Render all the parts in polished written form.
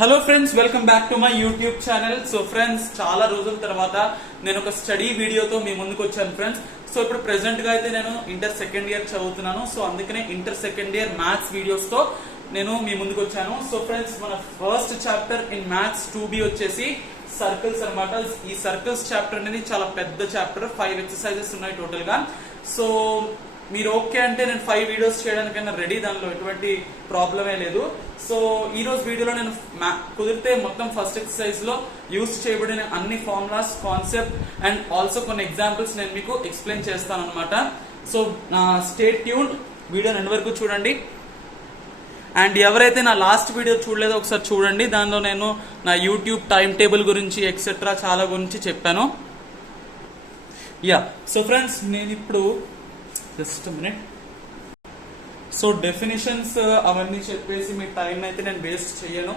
Hello friends, welcome back to my YouTube channel. So friends, చాలా రోజుల తర్వాత నేను ఒక స్టడీ వీడియోతో మీ ముందుకు వచ్చాను ఫ్రెండ్స్. సో ఇప్పుడు ప్రెసెంట్ గా అయితే నేను ఇంటర్ సెకండ్ ఇయర్ చదువుతున్నాను. సో అందుకనే inter second year maths videos తో నేను మీ ముందుకు వచ్చాను. సో ఫ్రెండ్స్, మన first chapter in maths 2B వచ్చేసి సర్కిల్స్ అన్నమాట. ఈ సర్కిల్స్ చాప్టర్ అనేది చాలా పెద్ద చాప్టర్, 5 ఎక్సర్సైజెస్ ఉన్నాయి టోటల్ గా. సో మీరు ఓకే అంటే నేను 5 వీడియోస్ చేయడానికైనా రెడీ, దానిలో ఎటువంటి ప్రాబ్లమే లేదు. సో ఈ రోజు వీడియోలో నేను కుదిరితే మొత్తం ఫస్ట్ ఎక్సర్సైజ్ లో యూజ్ చేయబడిన అన్ని ఫార్ములాస్, కాన్సెప్ట్ అండ్ ఆల్సో కొన్ని ఎగ్జాంపుల్స్ నేను మీకు ఎక్స్ప్లెయిన్ చేస్తాను అనమాట. So stay tuned, video end వరకు చూడండి. అండ్ ఎవరైతే నా లాస్ట్ వీడియో చూడలేదో ఒకసారి చూడండి, దానిలో నేను నా యూట్యూబ్ టైం టేబుల్ గురించి ఎక్సెట్రా చాలా గురించి చెప్పాను. సో ఫ్రెండ్స్, నేను ఇప్పుడు జస్ట్ మినిట్. సో డెఫినేషన్స్ అవన్నీ చెప్పేసి మీ టైం అయితే నేను వేస్ట్ చేయను.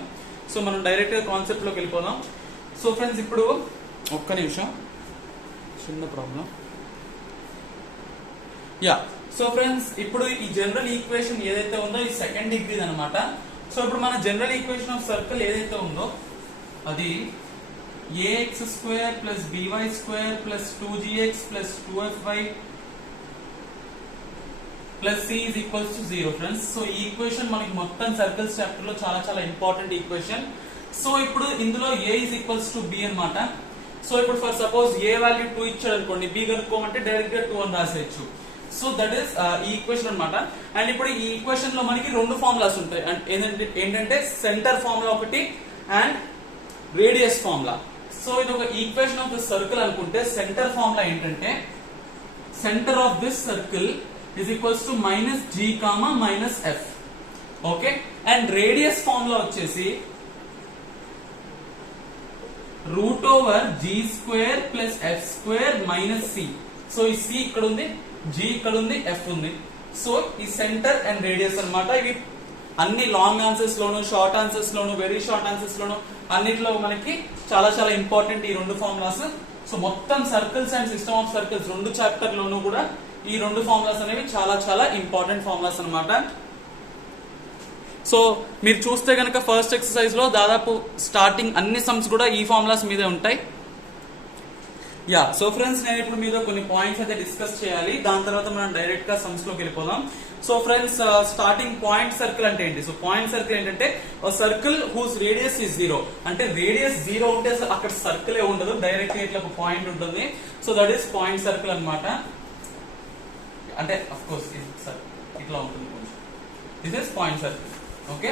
సో మనం డైరెక్ట్ గా కాన్సెప్ట్ లోకి వెళ్ళిపోదాం. సో ఫ్రెండ్స్, ఇప్పుడు ఒక్క నిమిషం, చిన్న ప్రాబ్లం. సో ఫ్రెండ్స్, ఇప్పుడు ఈ జనరల్ ఈక్వేషన్ ఏదైతే ఉందో ఈ సెకండ్ డిగ్రీ అనమాట. సో ఇప్పుడు మన జనరల్ ఈక్వేషన్ ఆఫ్ సర్కిల్ ఏదైతే ఉందో అది ax² + by² + 2gx + 2fy + c = 0 friends. So ఈ ఈక్వేషన్ మనకి మొత్తం సర్కిల్స్ చాప్టర్ లో చాలా చాలా ఇంపార్టెంట్ ఈక్వేషన్. సో ఇప్పుడు ఇందులో a = b అన్నమాట. సో ఇప్పుడు ఫర్ సపోజ్ a వాల్యూ 2 ఇచ్చాడు అనుకోండి, b కనుక్కోమంటే డైరెక్ట్ గా 2 అని రాసేయచ్చు. సో దట్ ఈస్ ఈ ఈక్వేషన్ అన్నమాట. అండ్ ఇప్పుడు ఈ ఈక్వేషన్ లో మనకి రెండు ఫార్ములాస్ ఉంటాయి. అండ్ ఏంటంటే సెంటర్ ఫార్ములా ఒకటి అండ్ రేడియస్ ఫార్ములా. సో ఇది ఒక ఈక్వేషన్ ఆఫ్ ద సర్కిల్ అనుకుంటే సెంటర్ ఫార్ములా ఏంటంటే centre of this circle is equals to -g, -f. Okay. And radius formula వచ్చేసి √g² + f² - c. సో ఈ c ఇక్కడ ఉంది, g ఇక్కడ ఉంది, f ఉంది. సో ఈ సెంటర్ అండ్ రేడియస్ అన్నమాట. ఇవి అన్ని లాంగ్ ఆన్సర్స్ లోను, షార్ట్ ఆన్సర్స్ లోను, వెరీ షార్ట్ ఆన్సర్స్ లోను అన్నిట్లో మనకి చాలా చాలా ఇంపార్టెంట్ ఈ రెండు ఫార్ములాస్. సో మొత్తం circles and system of circles రెండు చాప్టర్ లోను కూడా ఈ రెండు ఫార్ములాస్ అనేవి చాలా చాలా ఇంపార్టెంట్ ఫార్ములాస్ అన్నమాట. సో మీరు చూస్తే కనుక ఫస్ట్ ఎక్సర్సైజ్ లో దాదాపు స్టార్టింగ్ అన్ని సమ్స్ కూడా ఈ ఫార్ములాస్ మీదే ఉంటాయి. సో ఫ్రెండ్స్, నేను ఇప్పుడు మీద కొన్ని పాయింట్స్ అయితే డిస్కస్ చేయాలి, దాని తర్వాత మనం డైరెక్ట్ గా సమ్స్ లోకి వెళ్ళిపోదాం. So friends, starting point circle అంటే ఏంటి? సో పాయింట్ సర్కిల్ ఏంటంటే సర్కిల్ హూస్ రేడియస్ ఈజ్ 0. అంటే రేడియస్ 0 ఉంటే అక్కడ సర్కిల్ ఏ ఉండదు, డైరెక్ట్ గా ఇట్లా ఒక పాయింట్ ఉంటుంది. So that is point circle అన్నమాట. అంటే అఫ్ కోర్స్ ఇట్లా ఉంటుంది కొంచెం. This is point circle. Okay.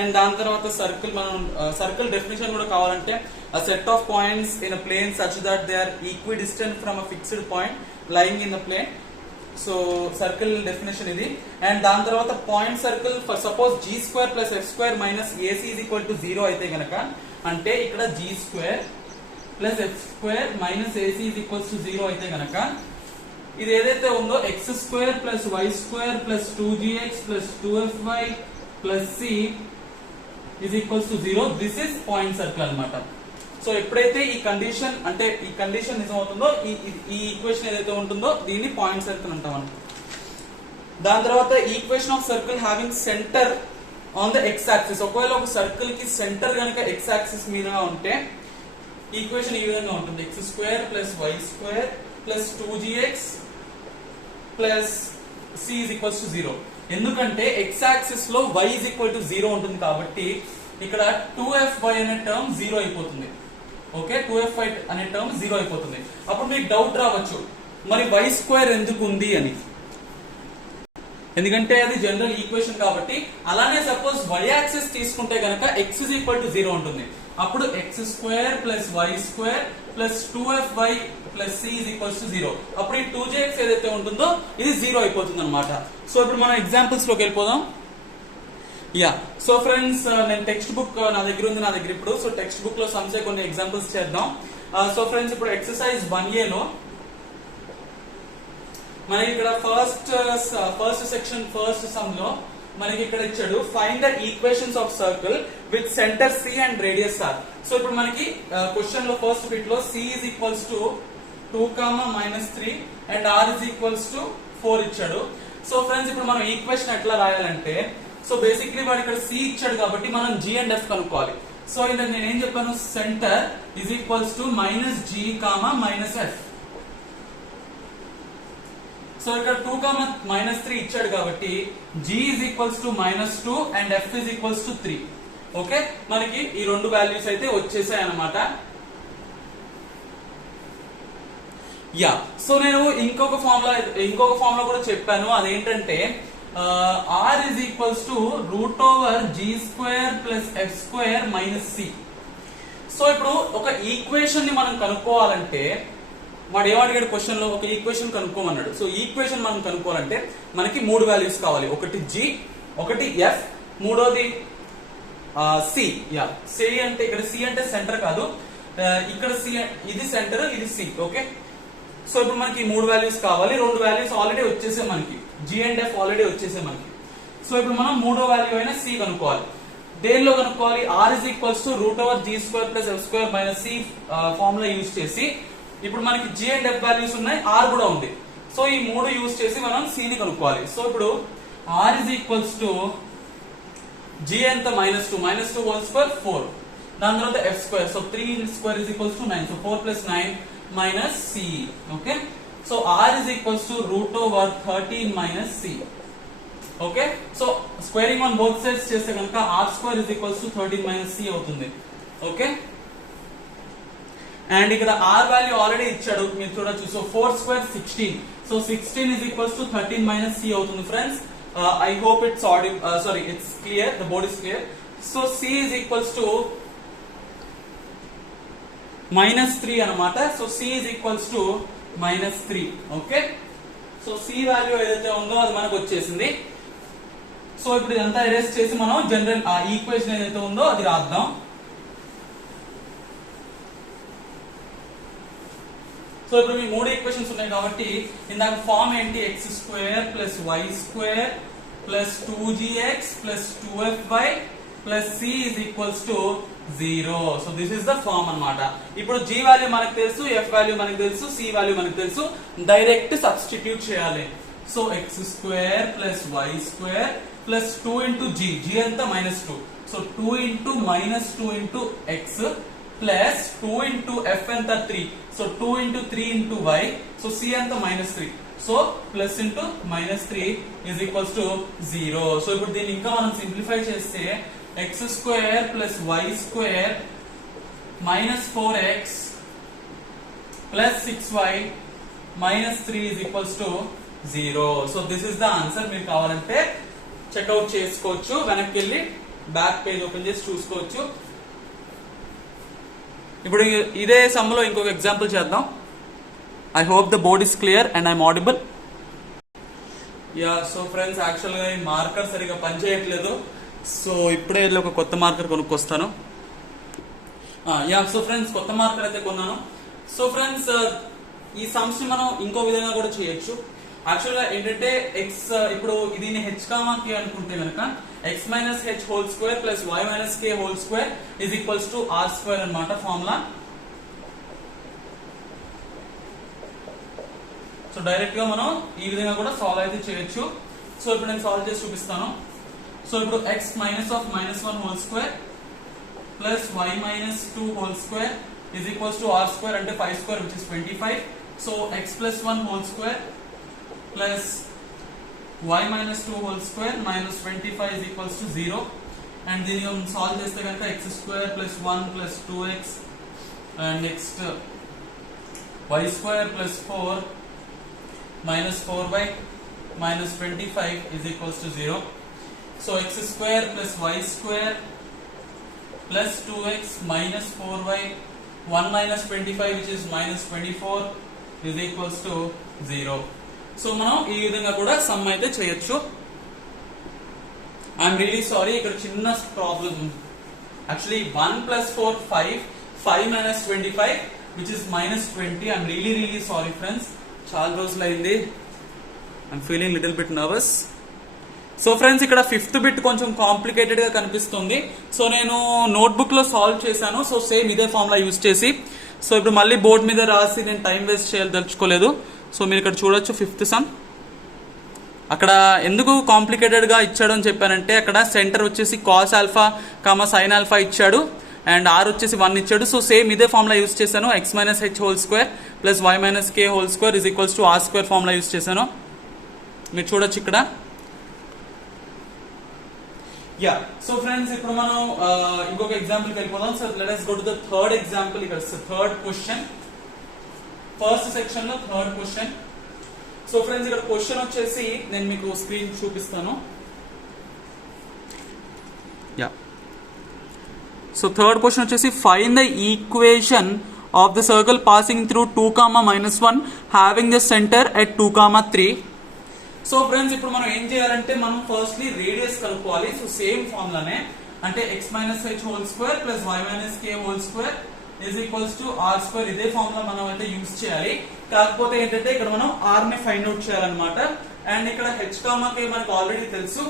And దాని తర్వాత సర్కిల్, మనం సర్కిల్ డెఫినేషన్ కూడా కావాలంటే a set of points in a plane such that they are equidistant from a fixed point lying in the plane. So circle definition ఇది. And దాని తర్వాత point circle for suppose g² + f² - ac = 0 అయితే గనక, అంటే ఇక్కడ g² + f² - ac = 0 అయితే గనక ఇది ఏదైతే ఉందో x² + y² + 2gx + 2fy + c = 0. This is point circle అన్నమాట. సో ఎప్పుడైతే ఈ కండిషన్, అంటే ఈ కండిషన్ నిజం అవుతుందో, ఈ ఈక్వేషన్ ఏదైతే ఉంటుందో దీన్ని పాయింట్ సర్కిల్ అంటాం అన్నమాట. దాని తర్వాత equation of circle having centre on the x axis. ఒకవేళ ఒక సర్కిల్ కి సెంటర్ గనక x యాక్సిస్ మీద ఉంటే ఈక్వేషన్ ఈ విధంగా ఉంటుంది: x² + y² + 2gx + c = 0. ఎందుకంటే x యాక్సిస్ లో y = 0 ఉంటుంది కాబట్టి ఇక్కడ 2fy అనే టర్మ్ 0 అయిపోతుంది. ఓకే, 2fy అనే టర్మ్ 0 అయిపోతుంది. అప్పుడు మీకు డౌట్ రావచ్చు, మరి y² ఎందుకు ఉంది అని. ఎందుకంటే అది జనరల్ ఈక్వేషన్ కాబట్టి. అలానే సపోజ్ y యాక్సిస్ తీసుకుంటే గనక x = 0 ఉంటుంది. అప్పుడు x² + y² + 2fy + c = 0. అప్పుడు ఈ 2gx ఏదైతే ఉంటుందో ఇది 0 అయిపోతుంది అనమాట. సో ఇప్పుడు మనం ఎగ్జాంపుల్స్ లోకి వెళ్ళిపోదాం. సో ఫ్రెండ్స్, నేను టెక్స్ట్ బుక్ నా దగ్గర ఉంది, ఇప్పుడు. సో టెక్స్ట్ బుక్ లో సమ్స్ కొన్ని ఎగ్జాంపుల్స్ చేద్దాం. సో ఫ్రెండ్స్, ఇప్పుడు ఎక్సర్సైజ్ 1A లో మనకి ఇక్కడ ఫస్ట్ సెక్షన్ ఫస్ట్ సమ్ లో మనకి ఇక్కడ ఇచ్చాడు, find the equations of circle with centre c and radius r. So ఇప్పుడు మనకి క్వశ్చన్ లో ఫస్ట్ బిట్ లో c = 2, -3 అండ్ r = 4 ఇచ్చాడు. సో ఫ్రెండ్స్, ఇప్పుడు మనం ఈక్వేషన్ ఎట్లా రాయాలంటే, సో బేసిక్లీ వాడు ఇక్కడ సి ఇచ్చాడు కాబట్టి మనం జి అండ్ ఎఫ్ కనుక్కోవాలి. సో ఇలా నేనేం చెప్పాను, centre is equals to -g, -f. So ఇక్కడ 2, -3 ఇచ్చాడు కాబట్టి g is equals to -2 and f is equals to 3. Okay, మనకి ఈ రెండు వాల్యూస్ అయితే వచ్చేసాయి అన్నమాట. యా, సో నేను ఇంకొక ఫార్ములా కూడా చెప్పాను. అదేంటంటే r is equals to √g² + f² - c. So ఇప్పుడు ఒక ఈక్వేషన్ ని మనం కనుక్కోవాలంటే, వాడు ఏమడిగాడు క్వశ్చన్ లో, ఒక ఈక్వేషన్ కనుక్కోమన్నాడు. సో ఈక్వేషన్ మనం కనుక్కోవాలంటే మనకి 3 వాల్యూస్ కావాలి. ఒకటి g, ఒకటి f, మూడోది c. యా, c అంటే ఇక్కడ c అంటే సెంటర్ కాదు, ఇక్కడ c ఇది సెంటర్, ఇది c. ఓకే, సో ఇప్పుడు మనకి 3 వాల్యూస్ కావాలి. 2 వాల్యూస్ ఆల్రెడీ వచ్చేసాయి మనకి, g అండ్ f ఆల్రెడీ వచ్చేసాయి మనకి. సో ఇప్పుడు మనం మూడో వాల్యూ అయిన c కనుక్కోవాలి. దేనిలో కనుక్కోవాలి, r is equals to √g² + f² - c formula use చేసి. ఇప్పుడు మనకి g అండ్ f వాల్యూస్ ఉన్నాయి, r కూడా ఉంది. సో ఈ 3 యూజ్ చేసి మనం c ని కనుక్కోవాలి. సో ఇప్పుడు r is equals to g ఎంత, -2 హోల్ స్క్వేర్ 4, దాని తర్వాత f². So 3² is equals to 9. So 4 + 9 - c. Okay, so r is equals to √13 - c. Okay, so squaring on both sides చేస్తే కనుక r² is equals to 13 - c అవుతుంది. Okay, and ఇక్కడ r value already ఇచ్చాడు, మీరు చూడొచ్చు. So 4² 16. So 16 is equals to 13 - c అవుతుంది friends. I hope it's it's clear, the board is clear. So c is equals to -3 అన్నమాట. So c is equals to -3. Okay, so c value ఏదైతే ఉందో అది మనకు వచ్చేసింది. సో ఇప్పుడు ఇదంతా erase చేసి మనం జనరల్ ఆ ఈక్వేషన్ ఏదైతే ఉందో అది రాద్దాం. సో ఇప్పుడు మీ 3 ఈక్వేషన్స్ ఉన్నాయి కాబట్టి ఇందాక ఫార్మ్ ఏంటి, x² + y² + 2gx + 2fy + c is equals to 0. So this is the form అన్నమాట. ఇప్పుడు g వాల్యూ మనకు తెలుసు, f వాల్యూ మనకు తెలుసు, c వాల్యూ మనకు తెలుసు. డైరెక్ట్ సబ్స్టిట్యూట్ చేయాలి. సో x² + y² + 2 × g ఎంత -2. సో 2 × -2 × x ప్లస్ 2 × f ఎంత 3. So 2 × 3 × y. సో c ఎంత -3. So plus into -3 is equals to 0. So ఇప్పుడు దీన్ని ఇంకా మనం సింప్లిఫై చేస్తే x² + y² -4x + 6y -3 is equals to 0. So this is the answer. మీరు కావాలంటే చెక్అవుట్ చేసుకోవచ్చు, వెనక్కి వెళ్ళి బ్యాక్ పేజ్ ఓపెన్ చేసి చూసుకోవచ్చు. ఇప్పుడు ఇదే సమ్ లో ఇంకొక ఎగ్జాంపుల్ చేద్దాం. I hope the board is clear and I'm audible. Yeah, so friends యాక్చువల్గా ఈ మార్కర్ సరిగా పనిచేయట్లేదు. సో ఇప్పుడే వెళ్ళి ఒక కొత్త మార్కర్ కొనుక్కొస్తాను. యా, సో ఫ్రెండ్స్ కొత్త మార్కర్ అయితే కొన్నాను. సో ఫ్రెండ్స్ ఈ సమ్స్ ని మనం ఇంకో విధంగా కూడా చేయొచ్చు. యాక్చువల్గా ఏంటంటే ఇప్పుడు దీన్ని h, k అనుకుంటే కనుక x - h² + y - k² is equals to r² అన్నమాట ఫార్ములా. సో డైరెక్ట్ గా మనం ఈ విధంగా కూడా సాల్వ్ అయితే చేయొచ్చు. సో ఇప్పుడు నేను సాల్వ్ చేసి చూపిస్తాను. సో ఇప్పుడు x - (-1) whole square plus y - 2 is equals to r² అంటే 5² which is 25. So x + 1 whole square plus y - 2 whole square - 25 is equals to 0. And దీన్ని సాల్వ్ చేస్తే కనుక x² + 1 + 2x and next y² + 4 - 4y - 25 is equals to 0. So x² + y² + 2x - 4y 1 - 25 which is -24 is equals to 0. So మనం ఈ విధంగా కూడా some అయితే చేయొచ్చు. I'm really sorry, ఇక్కడ చిన్న problem. Actually 1 + 4 5 - 25 which is -20. I'm really sorry friends, చాలా రోజులు అయింది. I'm feeling little bit nervous. So friends ఇక్కడ 5th బిట్ కొంచెం కాంప్లికేటెడ్ గా కనిపిస్తుంది. సో నేను నోట్బుక్ లో సాల్వ్ చేశాను. సో సేమ్ ఇదే ఫార్ములా యూజ్ చేసి. సో ఇప్పుడు మళ్ళీ బోర్డ్ మీద రాసి నేను టైం వేస్ట్ చేయదలుచుకోలేదు. సో మీరు ఇక్కడ చూడొచ్చు 5th సమ్. అక్కడ ఎందుకు కాంప్లికేటెడ్ గా ఇచ్చాడు అని చెప్పానంటే, అక్కడ సెంటర్ వచ్చేసి cos α, sin α ఇచ్చాడు. అండ్ ఆర్ వచ్చేసి 1 ఇచ్చాడు. సో సేమ్ ఇదే ఫార్ములా యూస్ చేశాను, x minus h whole square plus y minus k whole square is equals to r square formula use చేశాను. మీరు చూడొచ్చు ఇక్కడ. యా సో ఫ్రెండ్స్ ఇప్పుడు మనం ఇంకొక ఎగ్జాంపుల్ కి వెళ్ళిపోదాం. So let us go to the third example. ఇక్కడ థర్డ్ క్వశ్చన్, ఫస్ట్ సెక్షన్ లో థర్డ్ క్వశ్చన్. సో ఫ్రెండ్స్ ఇక్కడ క్వశ్చన్ వచ్చేసి నేను మీకు స్క్రీన్ చూపిస్తాను. యా సో థర్డ్ క్వశ్చన్ వచ్చేసి find the equation of the circle passing through 2, -1 having the centre at 2, 3. So friends ఇప్పుడు మనం ఏం చేయాలంటే మనం ఫస్ట్లీ రేడియస్ కనుక్కోవాలి. సో సేమ్ ఫార్ములానే, అంటే x minus h whole square plus y minus k whole square is equals to r square. ఇదే formula మనం అయితే యూజ్ చేయాలి. కాకపోతే ఏంటంటే ఇక్కడ మనం r ని ఫైండ్ అవుట్ చేయాలన్నమాట. అండ్ ఇక్కడ h, k మనకు ఆల్రెడీ తెలుసు,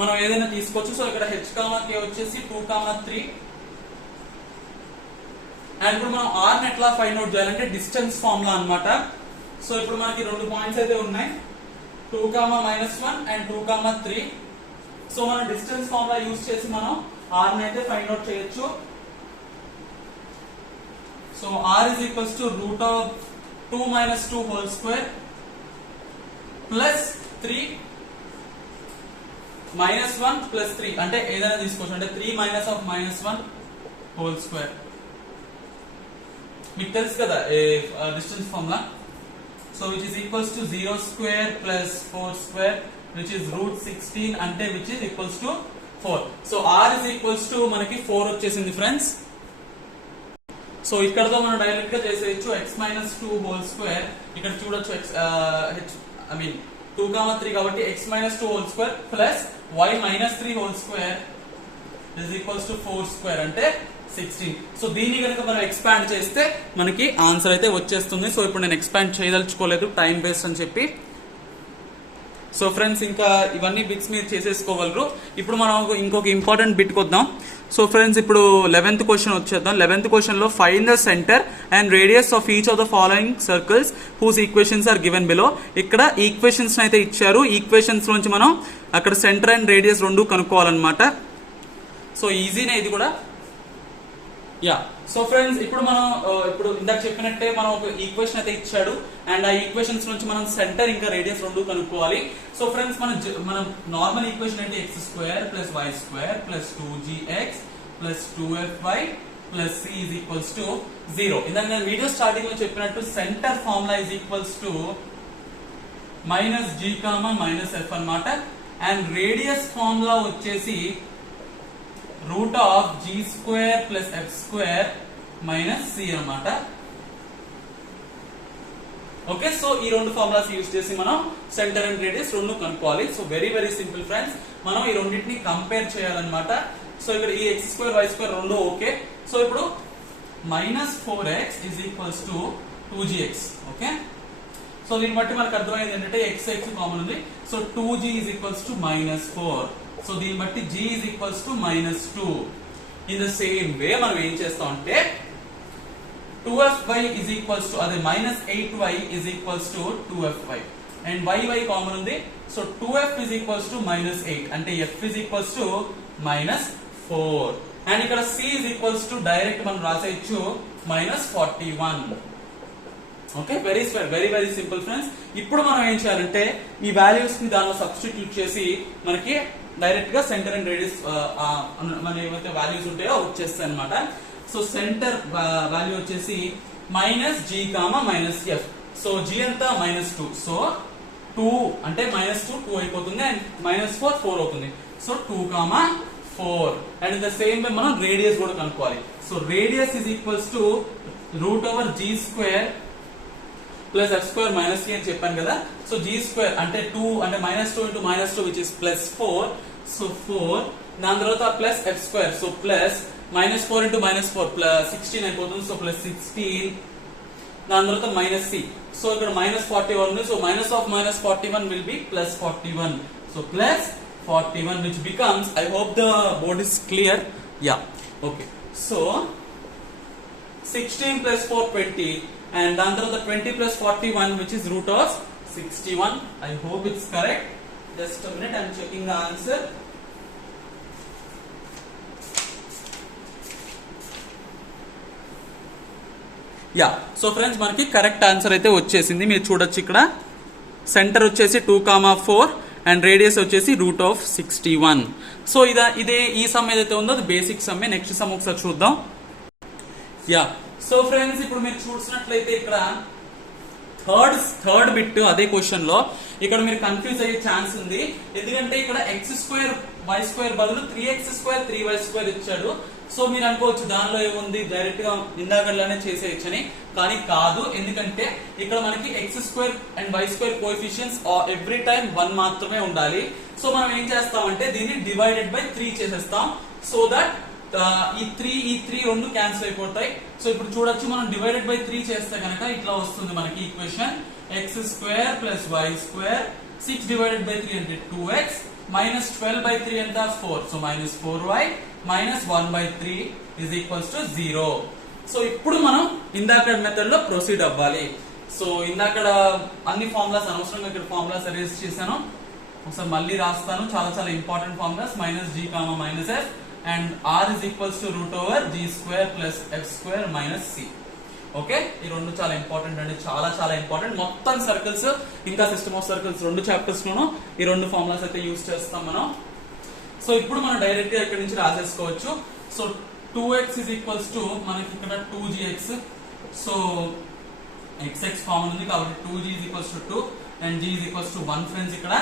మనం ఏదైనా తీసుకోవచ్చు. సో ఇక్కడ h, k వచ్చేసి 2, 3. అండ్ ఇప్పుడు మనం r ని ఎట్లా ఫైండ్ అవుట్ చేయాలంటే డిస్టెన్స్ ఫార్ములా అన్నమాట. సో ఇప్పుడు మనకి రెండు పాయింట్స్ అయితే ఉన్నాయి, 2, -1 అండ్ 2, 3. సో మనం డిస్టెన్స్ ఫార్ములా యూజ్ చేసి మనం r ని అయితే ఫైండ్ అవుట్ చేయొచ్చు. So r is equals to root of 2 minus 2 whole square plus 3 minus 1 plus 3, అంటే ఏదైనా తీసుకోవచ్చు, అంటే 3 minus of -1 whole square. మీకు తెలుసు కదా distance formula. So which is equals to 0 square plus 4 square which is root 16, అంటే which is equals to 4. So r is equals to మనకి 4 వచ్చేసింది ఫ్రెండ్స్. సో ఇక్కడతో మనం డైరెక్ట్ గా చేసేయచ్చు x మైనస్ 2 హోల్ స్క్వేర్. ఇక్కడ చూడొచ్చు ఐ మీన్ 2, 3 కాబట్టి x minus 2 whole square plus y minus 3 whole square is equals to 4 square అంటే 16. సో దీన్ని కనుక మనం ఎక్స్పాండ్ చేస్తే మనకి ఆన్సర్ అయితే వచ్చేస్తుంది. సో ఇప్పుడు నేను ఎక్స్పాండ్ చేయదలుచుకోలేదు, టైం వేస్ట్ అని చెప్పి. సో ఫ్రెండ్స్ ఇంకా ఇవన్నీ బిట్స్ మీరు చేసేసుకోగలరు. ఇప్పుడు మనం ఇంకొక ఇంపార్టెంట్ బిట్కి వద్దాం. సో ఫ్రెండ్స్ ఇప్పుడు 11th క్వశ్చన్ వచ్చేద్దాం. 11th క్వశ్చన్ లో find the centre and radius of each of the following circles whose equations are given below. ఇక్కడ ఈక్వేషన్స్ అయితే ఇచ్చారు, ఈక్వేషన్స్ నుంచి మనం అక్కడ సెంటర్ అండ్ రేడియస్ రెండు కనుక్కోవాలన్నమాట. సో ఈజీనే ఇది కూడా. యా సో ఫ్రెండ్స్ ఇప్పుడు మనం ఇప్పుడు ఇందాక చెప్పినట్టే మనం ఒక ఈక్వేషన్ అయితే ఇచ్చాడు, అండ్ ఆ ఈక్వేషన్స్ నుంచి మనం సెంటర్ ఇంకా రేడియస్ రెండు కనుక్కోవాలి. సో ఫ్రెండ్స్ మనం నార్మల్ ఈక్వేషన్ అంటే x square plus y square plus 2gx plus 2fy plus c is equals to 0. ఇందాక నేను వీడియో స్టార్టింగ్ లో చెప్పినట్టు centre formula is equals to minus g, minus f అన్నమాట. అండ్ రేడియస్ ఫార్ములా వచ్చేసి root of g square plus f square minus c అన్నమాట. Okay so ఈ రెండు formulas use చేసి మనం సెంటర్ అండ్ రేడియస్ రెండు కనుక్కోవాలి. So very very simple friends, మనం ఈ రెండింటిని కంపేర్ చేయాలన్నమాట. సో ఇక్కడ ఈ x స్క్వేర్ y స్క్వేర్ రెండు ఓకే. సో ఇప్పుడు minus 4x is equals to 2gx. Okay so దీన్ని బట్టి మనకు అర్థమైంది ఏంటంటే x కామన్ ఉంది. So 2g is equals to -4. So దీన్ని బట్టి g is equals to -2. In the same way మనం ఏం చేస్తాం అంటే 2fy is equals to అదే -8y is equals to 2fy and y common ఉంది. So 2f is equals to -8 అంటే f is equals to -4 and ఇక్కడ c is equals to direct మనం రాసేయచ్చు -41. Okay very very simple friends. ఇప్పుడు మనం ఏం చేయాలంటే ఈ వాల్యూస్ ని దానిలో సబ్స్టిట్యూట్ చేసి మనకి డైరెక్ట్ గా సెంటర్ అండ్ రేడియస్ మన ఏవైతే వాల్యూస్ ఉంటాయో వచ్చేస్తాయి అనమాట. సో సెంటర్ వాల్యూ వచ్చేసి -g, -f. సో g అంతా -2. సో 2 అంటే -2 అయిపోతుంది అండ్ -4 4 అవుతుంది. So 2, 4 and the same way మనం రేడియస్ కూడా కనుక్కోవాలి. So radius is equals to root over g square plus f square minus c అని చెప్పాను కదా. సో g స్క్వేర్ అంటే 2 అంటే -2 into -2 which is +4. సో 4 దాని తర్వాత plus f square. So plus -4 into -4 16 అయిపోతుంది. సో +16 దాని తర్వాత -c. సో ఇక్కడ -41 ఉంది. So -41 will be +41. So +41 which becomes, I hope the board is clear. Yeah okay so 16 plus 4 20 and దాని తర్వాత 20 plus 41 which is root of 61. I hope it's correct. Just a minute, I'm checking the answer. Yeah so friends మనకి correct answer అయితే వచ్చేసింది. మీరు చూడొచ్చు ఇక్కడ centre వచ్చేసి 2,4 and radius వచ్చేసి √61. సో ఇదే ఈ సమ్ ఏదైతే ఉందో అది బేసిక్ సమ్మే. నెక్స్ట్ సమ్ ఒకసారి చూద్దాం. యా సో ఫ్రెండ్స్ ఇప్పుడు మీరు చూసినట్లయితే ఇక్కడ థర్డ్ బిట్ అదే క్వశ్చన్ లో ఇక్కడ మీరు కన్ఫ్యూజ్ అయ్యే ఛాన్స్ ఉంది. ఎందుకంటే ఇక్కడ x2y2 బదులు 3x2 3y2 ఇచ్చాడు. సో మీరు అనుకోవచ్చు దానిలో ఏముంది డైరెక్ట్ గా ఇందాకలానే చేసేయచ్చని, కానీ కాదు. ఎందుకంటే ఇక్కడ మనకి x2 and y2 coefficients every time 1 మాత్రమే ఉండాలి. సో మనం ఏం చేస్తామంటే దీన్ని డివైడెడ్ బై 3 చేసేస్తాం. సో దట్ ఈ 3 రెండు క్యాన్సిల్ అయిపోతాయి. సో ఇప్పుడు చూడొచ్చు మనం డివైడెడ్ బై 3 చేస్తే కనుక ఇట్లా వస్తుంది మనకి equation x2 + y2 6 divided by 3 అంటే 2x minus 12 by 3 ఎంత 4. So minus 4y minus 1 by 3 is equals to 0. So ఇప్పుడు మనం ఇందాక మెథడ్ లో ప్రొసీడ్ అవ్వాలి. సో ఇందాక అన్ని ఫార్ములాస్ అనవసరంగా ఇక్కడ ఫార్ములాస్ అరేంజ్ చేశాను. ఒకసారి మళ్ళీ రాస్తాను. చాలా చాలా important formulas -g, -f and r is equals to √g² plus f² minus c. Okay, ఈ రెండు చాలా ఇంపార్టెంట్ అండి, చాలా చాలా ఇంపార్టెంట్. మొత్తం సర్కిల్స్ ఇంకా సిస్టమ్ ఆఫ్ సర్కిల్స్ రెండు చాప్టర్స్ లోనూ ఈ రెండు ఫార్ములాస్ అయితే యూజ్ చేస్తాం మనం. సో ఇప్పుడు మనం డైరెక్ట్ గా ఇక్కడ నుంచి రాసేసుకోవచ్చు. So 2x is equals to మనకి ఇక్కడ 2gx. సో xx కామన్ ఉంది కాబట్టి 2g is equals to 2 and g is equals to 1 friends ఇక్కడ.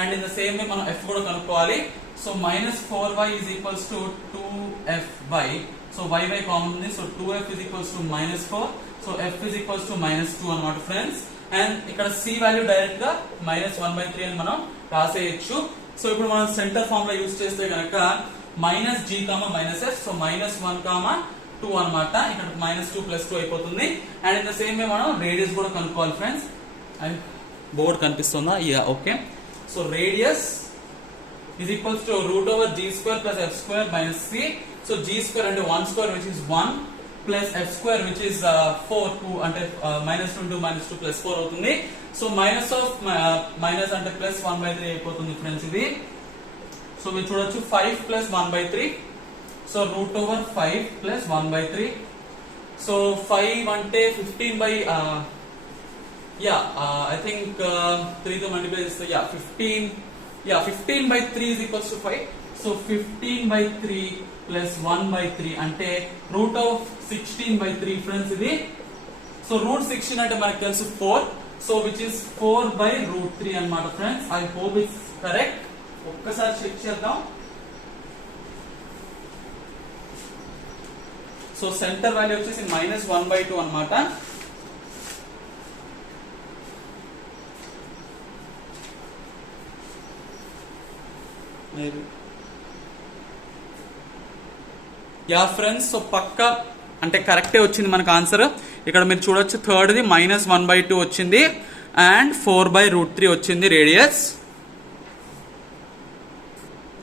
And in the same way మనం f కూడా కనుక్కోవాలి. So -4y is equals to 2f by, so y common ఉంది. So 2f is equals to -4. So f is equals to -2 అన్నమాట friends. And ఇక్కడ c value direct గా -1/3 అని మనం రాసేయచ్చు. So ఇప్పుడు మనం సెంటర్ ఫార్మ్ లో యూజ్ చేస్తే కనుక -g, -f. సో -1, 2 అన్నమాట. ఇక్కడ -2 + 2 అయిపోతుంది. And in the same way మనం రేడియస్ కూడా కనుక్కోవాలి ఫ్రెండ్స్. అండ్ బోర్డ్ కనిపిస్తుందా? Yeah okay. So radius is equals to √g² plus f² minus c. So g² అంటే 1² which is 1 plus f² which is 4 2 అంటే -2 -2 plus 4 అవుతుంది. సో మైనస్ అంటే +1/3 అయిపోతుంది friends ఇది. సో మీరు చూడొచ్చు 5 plus 1/3. So √5 plus 1/3. సో 5 అంటే 15 by I think 3 తో మల్టిప్లై చేస్తే 15 by 3 is equals to 5. So 15 by 3 plus 1/3 అంటే √16/3 ఫ్రెండ్స్ ఇది. సో √16 అంటే మనకు తెలుసు 4. సో విచ్ ఇస్ 4 by √3 అన్నమాట friends. I hope it's correct. ఒక్కసారి చెక్ చేద్దాం. సో సెంటర్ వాల్యూ వచ్చేసి -1/2 అన్నమాట. యా ఫ్రెండ్స్, సో పక్కా అంటే కరెక్టే వచ్చింది మనకు ఆన్సర్. ఇక్కడ మీరు చూడొచ్చు థర్డ్ది -1/2 వచ్చింది అండ్ 4/√3 వచ్చింది రేడియస్.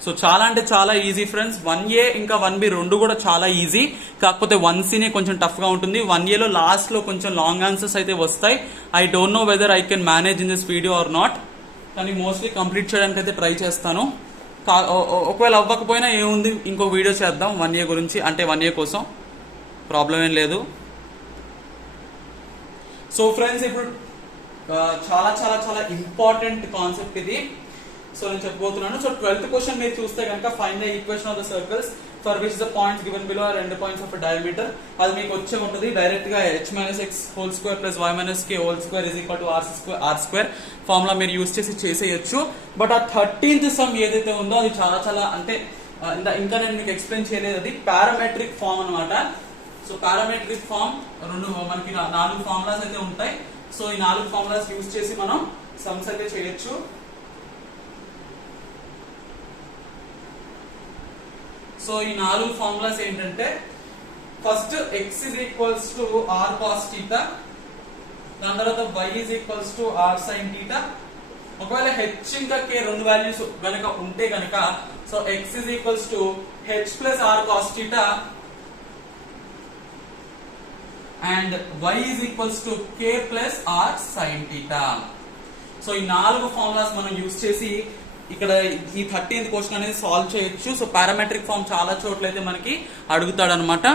సో చాలా అంటే చాలా ఈజీ ఫ్రెండ్స్. 1A ఇంకా 1B రెండు కూడా చాలా ఈజీ. కాకపోతే 1Cనే కొంచెం టఫ్ గా ఉంటుంది. 1Aలో లాస్ట్ లో కొంచెం లాంగ్ ఆన్సర్స్ అయితే వస్తాయి. I don't know whether I can manage in this video or not, కానీ మోస్ట్లీ కంప్లీట్ చేయడానికి అయితే ట్రై చేస్తాను. ఒకవేళ అవ్వకపోయినా ఏముంది, ఇంకో వీడియో చేద్దాం 1A గురించి, అంటే 1A కోసం ప్రాబ్లం ఏం లేదు. సో ఫ్రెండ్స్ ఇప్పుడు చాలా చాలా చాలా ఇంపార్టెంట్ కాన్సెప్ట్ ఇది. సో నేను చెప్పబోతున్నాను. సో 12th క్వశ్చన్ మీరు చూస్తే కనుక find the equation of the circles for which the points given below are end points of diameter. అది మీకు వచ్చే ఉంటుంది డైరెక్ట్ గా h - x² plus y - k² is equal to r² formula మీరు use చేసి చేసేయచ్చు. బట్ ఆ 13th సమ్ ఏదైతే ఉందో అది చాలా చాలా అంటే ఇంకా నేను మీకు ఎక్స్ప్లెయిన్ చేయలేదు. అది పారామెట్రిక్ ఫామ్ అన్నమాట. సో పారామెట్రిక్ ఫామ్ మనకి 4 ఫార్ములాస్ అయితే ఉంటాయి. సో ఈ 4 ఫార్ములాస్ యూజ్ చేసి మనం సమ్స్ అయితే చేయొచ్చు. సో ఈ 4 ఫార్ములాస్ ఏంటంటే first x is equals to r cos theta, దాని తర్వాత y is equals to r sin theta. ఒకవేళ h ఇంకా k రెండు వాల్యూస్ గనక ఉంటే గనక so x is equals to h plus r cos theta and y is equals to k plus r sin theta. So ఈ 4 formulas మనం use చేసి ఇక్కడ ఈ 13th క్వశ్చన్ అనేది సాల్వ్ చేయొచ్చు. సో పారామెట్రిక్ ఫామ్ చాలా చోట్ల అయితే మనకి అడుగుతాడు అనమాట.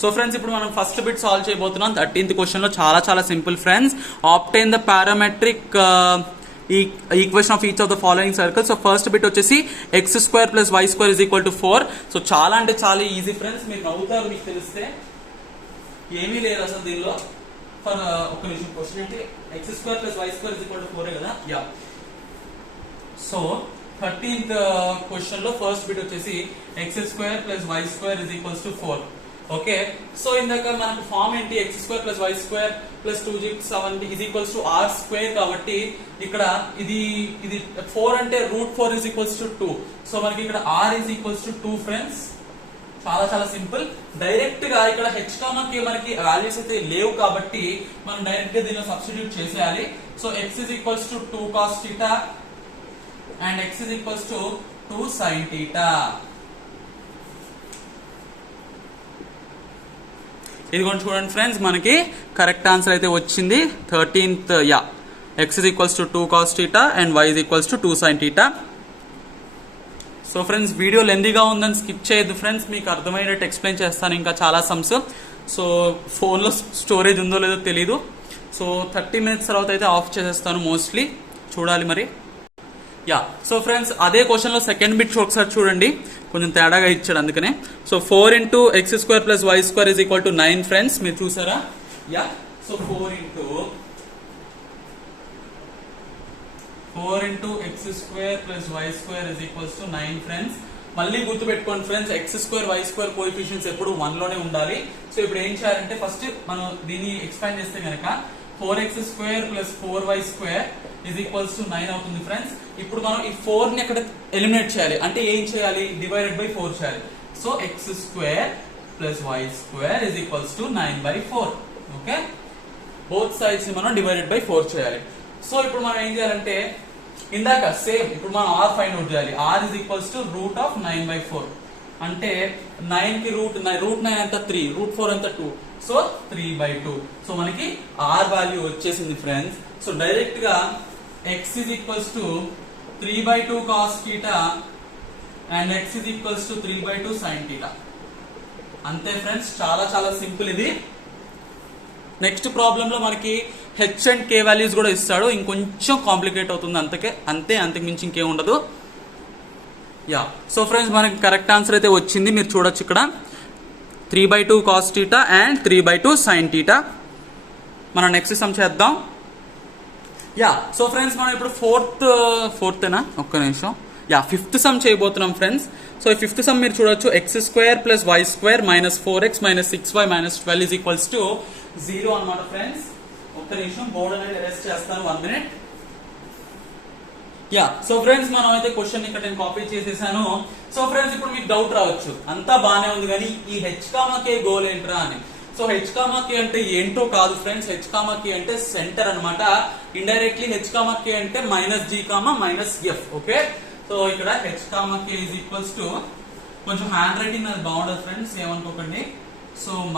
సో ఫ్రెండ్స్ ఇప్పుడు మనం ఫస్ట్ బిట్ సాల్వ్ చేయబోతున్నాం 13th క్వశ్చన్ లో. చాలా చాలా simple friends. Obtain the parametric equation of each of the following circle. So first bit వచ్చేసి x² + y² = 4. సో చాలా అంటే చాలా ఈజీ ఫ్రెండ్స్. మీరు నవ్వుతారు మీకు తెలిస్తే, ఏమీ లేదు అసలు దీనిలో. ఫర్ ఒక నిమిషం, క్వశ్చన్ అంటే x² + y² = 4 కదా. యా, సో 13th క్వశ్చన్ లో ఫస్ట్ బిట్ వచ్చేసి x² + y² = 4. ఓకే, సో ఇందాక మనకు ఫామ్ ఏంటి, x² + y² + 2g7 = r² కాబట్టి ఇక్కడ ఇది 4 అంటే √4 = 2. సో మనకి ఇక్కడ r = 2 ఫ్రెండ్స్. చాలా చాలా సింపుల్. డైరెక్ట్ గా ఇక్కడ h, k మనకి వాల్యూస్ అయితే లేవు కాబట్టి మనం డైరెక్ట్ గా దీనిలో సబ్స్టిట్యూట్ చేసేయాలి. So x = 2 cos θ and x = 2 sin θ. ఇదిగోండి చూడండి ఫ్రెండ్స్, మనకి కరెక్ట్ ఆన్సర్ అయితే వచ్చింది 13th. Yeah, x = 2 cos θ and y = 2 sin θ. So friends, video లెందీగా ఉందని స్కిప్ చేయొద్దు ఫ్రెండ్స్, మీకు అర్థమయ్యేటట్టు ఎక్స్ప్లెయిన్ చేస్తాను ఇంకా చాలా సమ్స్. సో ఫోన్లో స్టోరేజ్ ఉందో లేదో తెలీదు. సో 30 minutes తర్వాత అయితే ఆఫ్ చేసేస్తాను మోస్ట్లీ, చూడాలి మరి. యా, సో ఫ్రెండ్స్ అదే క్వశ్చన్లో సెకండ్ బిట్ ఒకసారి చూడండి, కొంచెం తేడాగా ఇచ్చాడు అందుకనే. So 4 × x² + y² = 9 friends. మీరు చూసారా? Yeah, so 4 × x² + y² = 9 friends. మళ్ళీ గుర్తు పెట్టుకోండి ఫ్రెండ్స్, x² y² కోఎఫిషియెంట్స్ ఎప్పుడు 1 లోనే ఉండాలి. సో ఇప్పుడు ఏం చేయాలంటే ఫస్ట్ మనం దీన్ని ఎక్స్పాండ్ చేస్తే కనుక 4x² + 4y² = 9 అవుతుంది ఫ్రెండ్స్. ఇప్పుడు మనం ఈ 4 ని అక్కడ ఎలిమినేట్ చేయాలి. అంటే ఏం చేయాలి, ÷ 4 చేయాలి. So x² + y² = 9/4. Okay, both sides ని మనం ÷ 4 చేయాలి. సో ఇప్పుడు మనం ఏం చేయాలంటే ఇందాక సేమ్ ఇప్పుడు మనం r ఫైండ్ అవుట్ చేయాలి. r = √9/4 అంటే 9 కి √9 ఎంత 3, √4 ఎంత 2, సో 3/2. సో మనకి r వాల్యూ వచ్చేసింది ఫ్రెండ్స్. సో డైరెక్ట్ గా x = 3/2 cos θ and x = 3/2 sin θ. అంతే ఫ్రెండ్స్, చాలా చాలా సింపుల్ ఇది. నెక్స్ట్ ప్రాబ్లం లో మనకి h and k వాల్యూస్ కూడా ఇస్తాడు, ఇంకొంచెం కాంప్లికేట్ అవుతుంది అంతకు మించి ఇంకేం ఉండదు. యా, సో ఫ్రెండ్స్ మనకి కరెక్ట్ ఆన్సర్ అయితే వచ్చింది, మీరు చూడొచ్చు ఇక్కడ 3/2 cos θ and 3/2 sin θ. మనం నెక్స్ట్ సమ్ చేద్దాం. యా, సో ఫ్రెండ్స్ మనం ఇప్పుడు ఫోర్త్ ఒక్క నిమిషం. యా, 5th సమ్ చేయబోతున్నాం ఫ్రెండ్స్. సో ఈ 5th సమ్ మీరు చూడొచ్చు, x² + y² - 4x - 6y - 12 = 0 అన్నమాట ఫ్రెండ్స్. ఒక్క నిమిషం, బోర్డ్ అనేది అరెస్ట్ చేస్తాను, 1 minute. యా, సో ఫ్రెండ్స్ మనం అయితే క్వశ్చన్ ఇక్కడ నేను కాపీ చేసేసాను. సో ఫ్రెండ్స్ ఇప్పుడు మీకు డౌట్ రావచ్చు, అంతా బానే ఉంది కానీ ఈ h, k గోల్ ఏంట్రా అని. సో h, k అంటే ఏంటో కాదు ఫ్రెండ్స్. h, k అంటే సెంటర్ అన్నమాట. ఇండైరెక్ట్లీ h, k అంటే -g, -f. ఓకే, సో ఇక్కడ h, k = కొంచెం హ్యాండ్ రైటింగ్ అది బాగుండదు ఫ్రెండ్స్, ఏమనుకోకండి. So -g,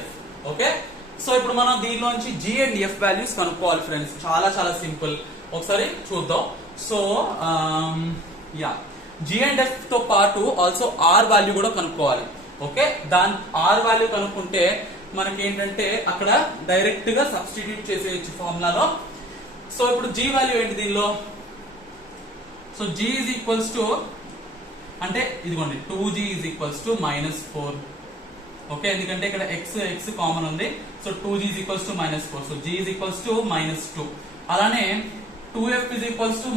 -f. Okay, so ఇప్పుడు మనం దీనిలోంచి g and f వాల్యూస్ కనుక్కోవాలి ఫ్రెండ్స్. చాలా చాలా సింపుల్, ఒకసారి చూద్దాం. So yeah, g and f తో పాటు ఆల్సో r వాల్యూ కూడా కనుక్కోవాలి. ఓకే, దాని r వాల్యూ కనుక్కుంటే మనకి ఏంటంటే అక్కడ డైరెక్ట్ గా సబ్స్టిట్యూట్ చేసేయచ్చు ఫార్ములాలో. సో ఇప్పుడు g వాల్యూ ఏంటి దీనిలో, సో g అంటే ఇదిగోండి 2g - 4. ఓకే, ఎందుకంటే ఇక్కడ x కామన్ ఉంది. So 2g -4. So g -2. అలానే 2f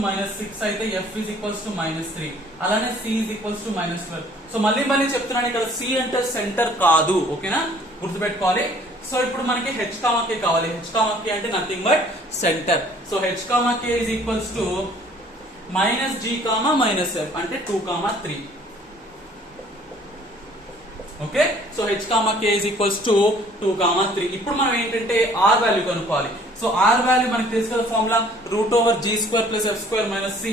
-6 అయితే f -3. అలానే c -12. సో మళ్ళీ చెప్తున్నాను, ఇక్కడ c అంటే సెంటర్ కాదు. ఓకేనా, గుర్తుపెట్టుకోవాలి. సో ఇప్పుడు మనకి h, k కావాలి. h, k అంటే nothing but centre. So h, k -g, -f అంటే 2, 3. Okay, so h, k = 2, 3. ఇప్పుడు మనం ఏంటంటే r వాల్యూ కనుక్కోవాలి. సో r వాల్యూ మనకి తెలుసు కదా, formula √g² + f² - c.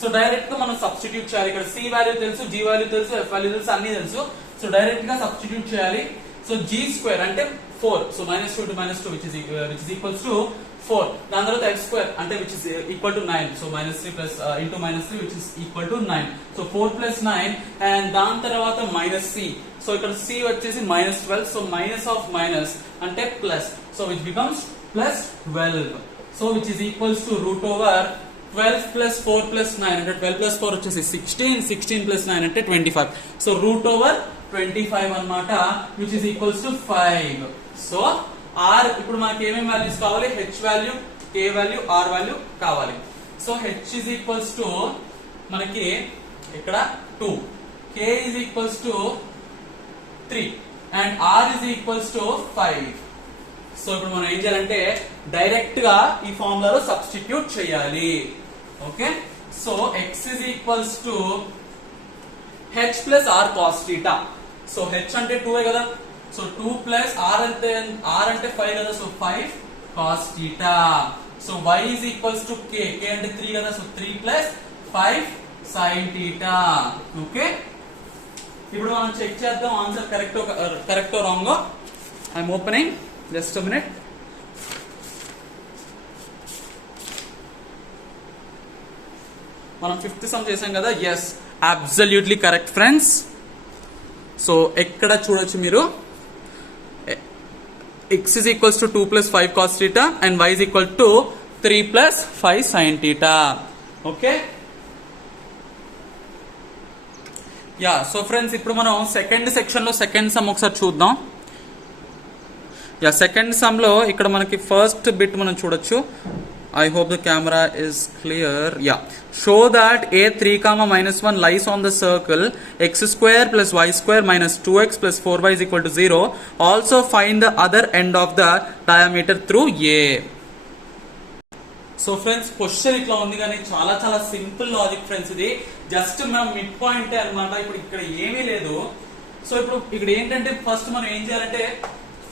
So direct గా మనం సబ్స్టిట్యూట్ చేయాలి. ఇక్కడ c వాల్యూ తెలుసు, g వాల్యూ తెలుసు, f వాల్యూ తెలుసు, అన్ని తెలుసు. సో డైరెక్ట్ గా సబ్స్టిట్యూట్ చేయాలి. సో g² అంటే 4. So -2 to -2 which is equals to 4. దాని తర్వాత x square అంటే which is equal to 9. So -3 plus into -3 which is equal to 9. So 4 plus 9 and దాని తర్వాత minus c. So ఇక్కడ c వచ్చేసి -12. So minus of minus అంటే plus. So which becomes plus 12. So which is equals to root over 12 plus 4 plus 9 అంటే 12 plus 4 వచ్చేసి 16. 16 plus 9 అంటే 25. So root over 25 అన్నమాట which is equals to 5. So r ఇప్పుడు మనకి ఏమేం వాల్యూస్ కావాలి? h value, k value, r value కావాలి. So h is equals to మనకి ఇక్కడ 2, k is equals to 3 and r is equals to 5. So ఇప్పుడు మనం ఏం చేయాలంటే డైరెక్ట్ గా ఈ ఫార్ములాలో సబ్స్టిట్యూట్ చేయాలి. Okay, so x is equals to h plus r cos theta. So h అంటే 2 కదా. సో 2 plus r అంటే 5 కదా. So 5 cos theta. So y is equals to k. k అంటే 3 కదా. So 3 plus 5 sin theta. Okay, ఇప్పుడు మనం check చేద్దాం answer కరెక్టో రాంగో. I'm opening, just a minute. మనం 5th సమ్ చేసాం కదా. Yes, absolutely correct friends. So ఎక్కడ చూడొచ్చు మీరు x is equals to 2 plus 5 cos theta and y is equal to 3 plus 5 sin theta. Okay, yeah. So friends ఇప్పుడు మనం second section లో second some ఒకసారి చూద్దాం. యా, సెకండ్ సమ్ లో ఇక్కడ మనకి ఫస్ట్ బిట్ మనం చూడొచ్చు. I hope the camera is clear. Yeah. Show that a 3, -1 lies on the circle x square plus y square minus 2x plus 4y is equal to 0. Also find the other end of the diameter through a. So friends question ఇట్లా ఉంది కానీ చాలా చాలా simple logic friends. ఇది just మనం mid point అన్నమాట. ఇప్పుడు ఇక్కడ ఏమీ లేదు. సో ఇప్పుడు ఇక్కడ ఏంటంటే ఫస్ట్ మనం ఏం చేయాలంటే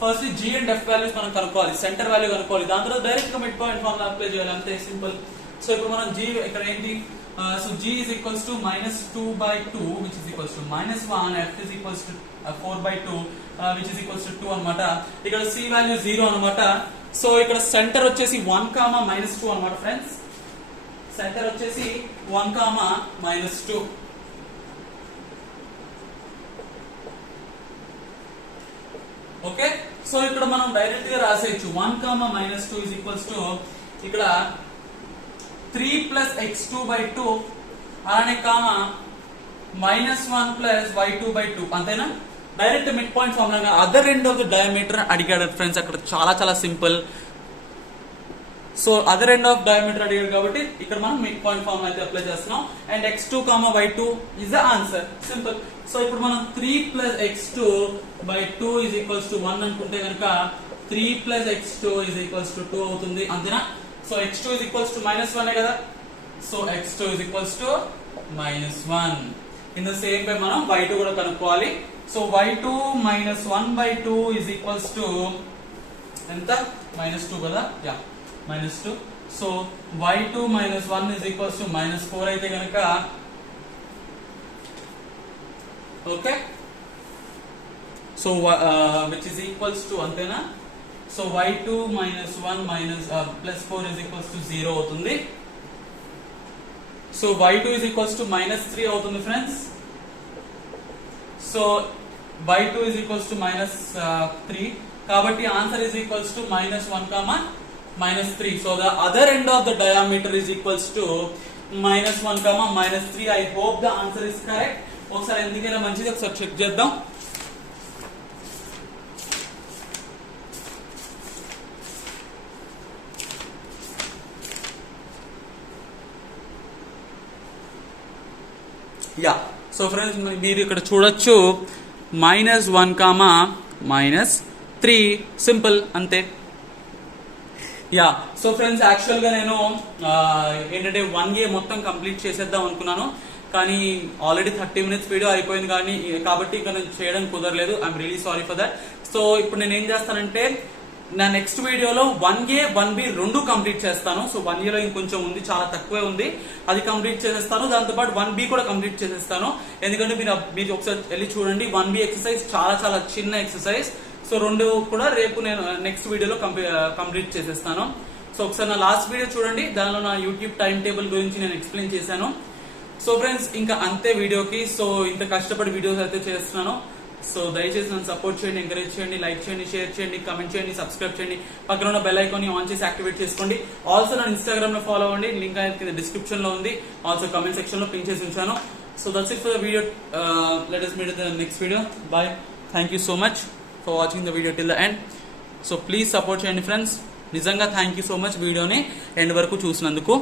first g and f values మనం కనుక్కోవాలి, సెంటర్ వాల్యూ కనుక్కోవాలి. దాని తర్వాత డైరెక్ట్ గా మిడ్ పాయింట్ ఫార్ములా అప్లై చేయాలి, అంతే సింపుల్. సో ఇప్పుడు మనం g ఇక్కడ ఏంటి? So g is equals to -2/2 which is equals to -1, f is equals to 4/2 which is equals to 2 అన్నమాట. ఇక్కడ c వాల్యూ 0 అన్నమాట. సో ఇక్కడ సెంటర్ వచ్చేసి 1, -2 అన్నమాట ఫ్రెండ్స్. సెంటర్ వచ్చేసి 1, -2. ఓకే, సో ఇక్కడ మనం డైరెక్ట్ గా రాసేయచ్చు 1, -2 is equals to ఇక్కడ 3 plus x2/2 అలానే -1 plus y2/2 అంతేనా? Direct mid point formula. Other end of the diameter అడిగాడు ఫ్రెండ్స్. అక్కడ చాలా చాలా simple. So other end of diameter అడిగాడు కాబట్టి ఇక్కడ మనం మిడ్ పాయింట్ ఫార్ములా అయితే అప్లై చేస్తున్నాం. And x2, y2 is the answer, simple. So ఇప్పుడు మనం 3 plus x2/2 is equals to 1 అనుకుంటే కనుక 3 plus x2 is equals to 2 అవుతుంది, అంతేనా? So x2 is equals to -1 కదా. So x2 is equals to -1. In the same way మనం y2 కూడా కనుక్కోవాలి. So y2 -1/2 is equals to ఎంత? -2 కదా. Yeah, -2. So y2 -1 is equals to -4 అయితే కనుక okay. So which is equals to అంతేనా? So y2 -1 plus 4 is equals to 0 అవుతుంది. So y2 is equals to -3 అవుతుంది friends. So y2 is equals to -3 కాబట్టి answer is equals to -1, -3. So the other end of the diameter is equals to -1, -3. I hope the answer is correct. ఒకసారి ఎందుకైనా మంచిది ఒకసారి check చేద్దాం. Yeah, so friends మీరు ఇక్కడ చూడొచ్చు -1, -3 సింపుల్, అంతే. యా, సో ఫ్రెండ్స్ యాక్చువల్ గా నేను ఏంటంటే 1A మొత్తం కంప్లీట్ చేసేద్దాం అనుకున్నాను, కానీ ఆల్రెడీ 30 minutes వీడియో అయిపోయింది కాబట్టి ఇంకా నేను చేయడం కుదరలేదు. I'm really sorry for that. So ఇప్పుడు నేను ఏం చేస్తానంటే నా నెక్స్ట్ వీడియోలో 1A 1B రెండు కంప్లీట్ చేస్తాను. సో 1A లో ఇంకొంచెం ఉంది, చాలా తక్కువే ఉంది, అది కంప్లీట్ చేసేస్తాను. దాంతో పాటు 1B కూడా కంప్లీట్ చేసేస్తాను. ఎందుకంటే మీరు ఒకసారి వెళ్ళి చూడండి, 1B ఎక్సర్సైజ్ చాలా చాలా చిన్న ఎక్సర్సైజ్. సో రెండు కూడా రేపు నేను నెక్స్ట్ వీడియోలో కంప్లీట్ చేసేస్తాను. సో సో ఒకసారి నా లాస్ట్ వీడియో చూడండి, దానిలో నా యూట్యూబ్ టైం టేబుల్ గురించి నేను ఎక్స్ప్లెయిన్ చేశాను. సో ఫ్రెండ్స్ ఇంకా అంతే వీడియోకి. సో ఇంత కష్టపడి వీడియోస్ అయితే చేస్తున్నాను. సో దయచేసి నన్ను సపోర్ట్ చేయండి, ఎంకరేజ్ చేయండి, లైక్ చేయండి, షేర్ చేయండి, కమెంట్ చేయండి, సబ్స్క్రైబ్ చేయండి, పక్కన ఉన్న బెల్ ఐకాన్ ఆన్ చేసి యాక్టివేట్ చేసుకోండి. ఆల్సో నా ఇన్స్టాగ్రామ్ లో ఫాలో అవ్వండి, లింక్ అనేది డిస్క్రిప్షన్ లో ఉంది, ఆల్సో కమెంట్ సెక్షన్ లో పిన్ చేసి ఉంచాను. So that's it for the video. Let us meet in the next video. Bye. Thank you so much for watching the video till the end. So please support చేయండి friends. నిజంగా thank you so much వీడియోని end వరకు చూసినందుకు.